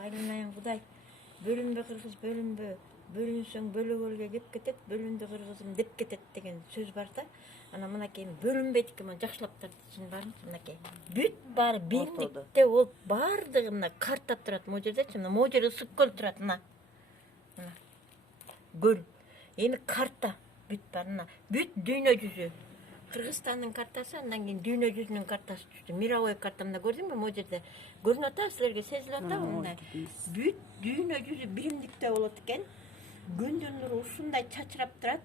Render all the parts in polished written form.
Aylanayın Құдай, бөлінбе қырғыз бөлінбе, бөлінсең бөлөгөлге кеп кетет, бөлінді қырғызым деп кетет деген сөз бар да. Ана мынакей бөлінбейді екен, жақшылап тартсын барын, мынакей. Бүт бары биңдікте ол бардығы мына карта тұрады, мо жердечи, мына мо жер ысык көл тұрады, мына. Көл. Эми карта бүт бар, мына. Бүт дүйнө жүзү. Кыргызстандын картасы, андан кийин дүйнө жүзүнүн картасы түштү. Мировой картамда көрдүңбү, мо жерде көрүнүп атабы, силерге сезилип атабы мындай. Бүт дүйнө жүзү биримдикте болот экен. Күндүн нуру ушундай чачырап турат.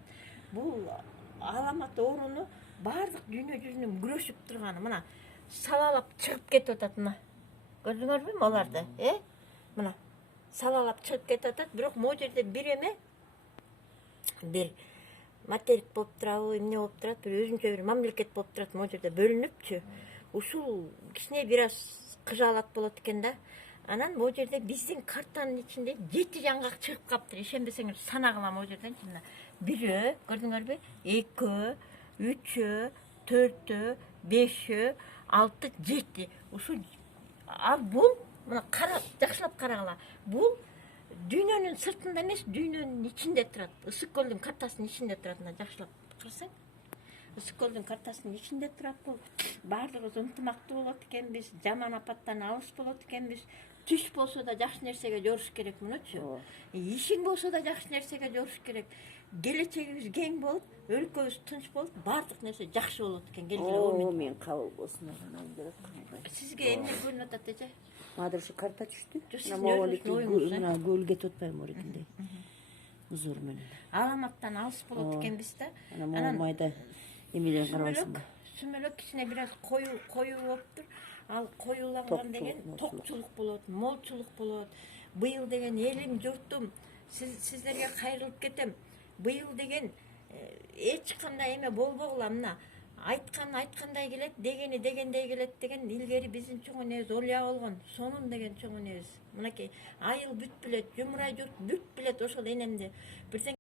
Бул аламат орууну баардык дүйнө жүзүнүн күрөшүп турганы мына салалап чыгып кетип атат мына. Көрдүңөрбү аларды? Мына салалап чыгып кетип атат, бирок мо жерде бир эме бир материк болуп турабы, эмне болуп турат, бир өзүнчө бир мамлекет болуп турат, мо жерде бөлүнүпчү. Ушул кичине бир аз кыжаалат болот экен да. Анан мо жерде биздин картанын ичинде 7 жаңгак чыгып калыптыр. Ишенбесеңер санагыла мо жерден чында. 1, көрдүңөрбү? 2, 3, 4, 5, 6, 7. Ушул бул мына карап, жакшылап карагыла. Бул дүйнөнүн сыртында эмес, дүйнөнүн ичинде турат. Ысык көлдүн картасынын ичинде турат, мына жакшылап карасаң. Ысык көлдүн картасынын ичинде турат бул. Баардыгыбыз ынтымактуу болот экенбиз, жаман апаттан алыс болот экенбиз. Түш болсо да жакшы нерсеге жоруш керек мунучу. Ишиң болсо да жакшы нерсеге жоруш керек. Келечегибиз кең болуп, өлкөбүз тынч болуп, баардык нерсе жакшы болот экен. Келгиле Мен кабыл болсун. Сизге эмне көрүнүп атат эже? Мадыр ушу карта түштү. Мына Көлгө кетип атпайбы орекиндей. Узур менен. Аламаттан алыс болот экенбиз да. Ана майда эмелер карабайсыңбы? Сүмөлөк кичине бир аз коюу болуптур. Ал коюуланган деген токчулук болот, молчулук болот. Быйыл деген элим журтум, сиздерге кайрылып кетем. Быйыл деген эч кандай эме болбогула, мына айткандай келет, дегени дегендей келет деген илгери биздин чоң энебиз Олия болгон. Сонун деген чоң энебиз. Мынакей айыл бүт билет, жумурай журт бүт билет ошол энемди.